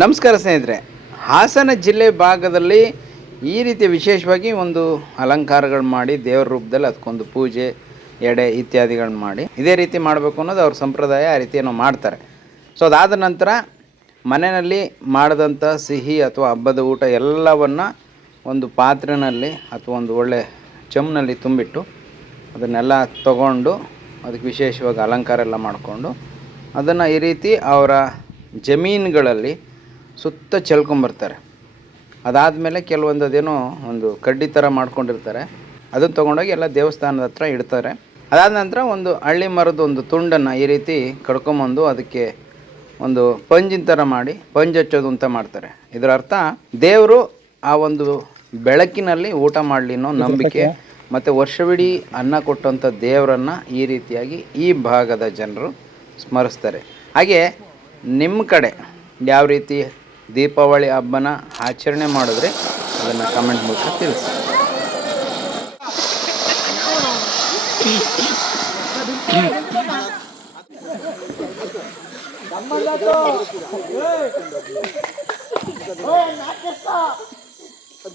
ನಮಸ್ಕಾರ ಸ್ನೇಹಿತರೆ, ಹಾಸನ ಜಿಲ್ಲೆ ಭಾಗದಲ್ಲಿ ಈ ರೀತಿ ವಿಶೇಷವಾಗಿ ಒಂದು ಅಲಂಕಾರಗಳು ಮಾಡಿ, ದೇವರ ರೂಪದಲ್ಲಿ ಅದಕ್ಕೊಂದು ಪೂಜೆ, ಎಡೆ ಇತ್ಯಾದಿಗಳನ್ನ ಮಾಡಿ, ಇದೇ ರೀತಿ ಮಾಡಬೇಕು ಅನ್ನೋದು ಅವ್ರ ಸಂಪ್ರದಾಯ, ಆ ರೀತಿಯನ್ನು ಮಾಡ್ತಾರೆ. ಸೊ ಅದಾದ ನಂತರ ಮನೆಯಲ್ಲಿ ಮಾಡಿದಂಥ ಸಿಹಿ ಅಥವಾ ಹಬ್ಬದ ಊಟ ಎಲ್ಲವನ್ನು ಒಂದು ಪಾತ್ರೆಯಲ್ಲಿ ಅಥವಾ ಒಂದು ಒಳ್ಳೆ ಚಮ್ನಲ್ಲಿ ತುಂಬಿಟ್ಟು ಅದನ್ನೆಲ್ಲ ತಗೊಂಡು ಅದಕ್ಕೆ ವಿಶೇಷವಾಗಿ ಅಲಂಕಾರ ಎಲ್ಲ ಮಾಡಿಕೊಂಡು ಅದನ್ನು ಈ ರೀತಿ ಅವರ ಜಮೀನುಗಳಲ್ಲಿ ಸುತ್ತ ಚೆಲ್ಕೊಂಬರ್ತಾರೆ. ಅದಾದಮೇಲೆ ಕೆಲವೊಂದು ಅದೇನೋ ಒಂದು ಕಡ್ಡಿ ಥರ ಮಾಡ್ಕೊಂಡಿರ್ತಾರೆ. ಅದನ್ನು ತೊಗೊಂಡೋಗಿ ಎಲ್ಲ ದೇವಸ್ಥಾನದ ಹತ್ರ ಇಡ್ತಾರೆ. ಅದಾದ ನಂತರ ಒಂದು ಹಳ್ಳಿ ಮರದ ಒಂದು ತುಂಡನ್ನು ಈ ರೀತಿ ಕಡ್ಕೊಂಬಂದು ಅದಕ್ಕೆ ಒಂದು ಪಂಜಿನ ಥರ ಮಾಡಿ ಪಂಜ್ ಹಚ್ಚೋದು ಅಂತ ಮಾಡ್ತಾರೆ. ಇದರ ಅರ್ಥ ದೇವರು ಆ ಒಂದು ಬೆಳಕಿನಲ್ಲಿ ಊಟ ಮಾಡಲಿ ಅನ್ನೋ ನಂಬಿಕೆ ಮತ್ತು ವರ್ಷವಿಡೀ ಅನ್ನ ಕೊಟ್ಟಂಥ ದೇವರನ್ನು ಈ ರೀತಿಯಾಗಿ ಈ ಭಾಗದ ಜನರು ಸ್ಮರಿಸ್ತಾರೆ. ಹಾಗೆ ನಿಮ್ಮ ಕಡೆ ಯಾವ ರೀತಿ ದೀಪಾವಳಿ ಹಬ್ಬನ ಆಚರಣೆ ಮಾಡಿದ್ರೆ ಅದನ್ನು ಕಮೆಂಟ್ ಮೂಲಕ ತಿಳಿಸಿ.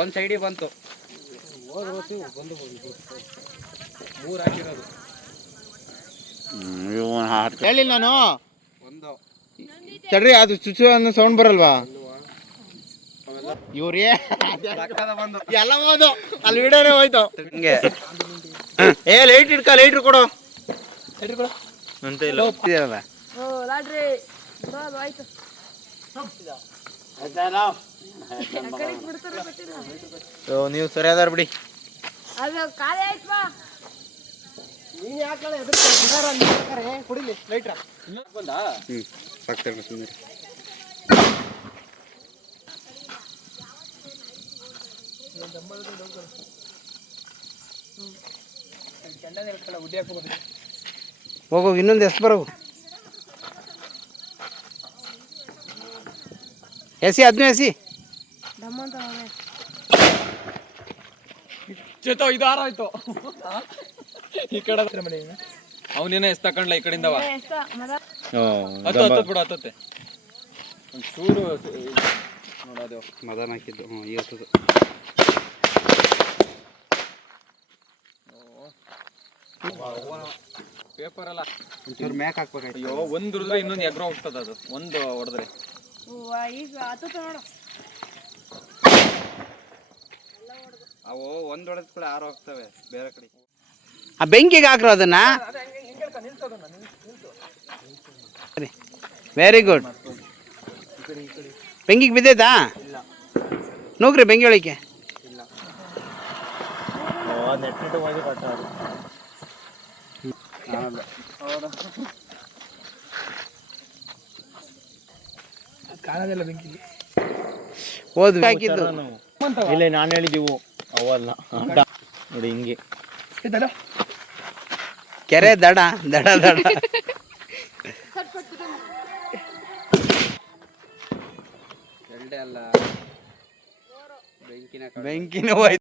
ಒಂದು ಸೈಡಿಗೆ ಬಂತು. ಹೇಳಿ ನಾನು. ತಡ್ರಿ ಅದು ಚುಚ್ಚು ಅನ್ನೋ ಸೌಂಡ್ ಬರಲ್ವಾ? ಇವ್ರೇ? ಎಲ್ಲ ಹೋದು ಅಲ್ಲಿ ವಿಡಿಯೋನೇ ಹೋಯ್ತು. ಹಿಂಗೆ. ಏ ಲೈಟ್ ಇಡ್ಕ ಲೈಟ್ ಕೊಡು. ಅಂತ ಇಲ್ಲ. ಇದೆಯಲ್ಲ. ಬಾ ಬರೋದು ಆಯ್ತು. ಗೊತ್ತಿಲ್ಲ ನೀವು ಸರಿಯಾದಾರ ಬಿಡಿ. ಅದು ಖಾಲಿ ಆಯ್ತು ಬಾ. ಹ್ಞೂ ಪಕ್ಕದಲ್ಲಿ ಸುಮ್ಮನೆ ಹೋಗು ಇನ್ನೊಂದು ಎಷ್ಟು ಬರೋವು ಎಸಿ ಅದನ್ನೂ ಎಸಿ. ಚೇತೋ ಇದು ಆರಾಯ್ತು ಈ ಕಡೆ ಅವನೇನ ಎಸ್ ತಕೊಂಡ್ಲ ಈ ಕಡೆಯಿಂದವ ಹತ್ತು ಹತ್ತು ಬಿಡು ಹತ್ತತ್ತೆ ಚೂರು ನೋಡೋದು ಮದನ್ ಹಾಕಿದ್ದು ಹ್ಞೂ ಪೇಪರ್ ಅಲ್ಲ ಒಂಚೂರು ಮ್ಯಾಕ್ ಹಾಕ್ಬೇಕಾಯ್ತು. ಅಯ್ಯೋ ಒಂದು ಉರಿದ್ರೆ ಇನ್ನೊಂದು ಎಗ್ರೋ ಹೋಗ್ತದ ಅದು. ಒಂದು ಹೊಡೆದ್ರೆ. ಈಗ ನೋಡು. ಅವು ಒಂದು ಹೊಡೆದ ಕೂಡ ಆರು ಹೋಗ್ತವೆ ಬೇರೆ ಕಡೆ. ಆ ಬೆಂಕಿಗೆ ಹಾಕ್ರು ಅದನ್ನ? ವೆರಿ ಗುಡ್ ಬೆಂಕಿಗೆ ಬಿದ್ದೈತಾ? ನೂಕ್ರಿ ಬೆಂಕಿ ಒಳಕ್ಕೆ. ಹೋದ್ವಿ. ಹಾಕಿದ್ದು. ಇಲ್ಲ ನಾನು ಹೇಳಿದ್ದೀವು ಅವಲ್ಲ ನೋಡಿ ಹಿಂಗೆ. ಕೆರೆ ದಡ ದಡ ದಡ. ಬೆಂಕಿನ ಹೋಯ್ತು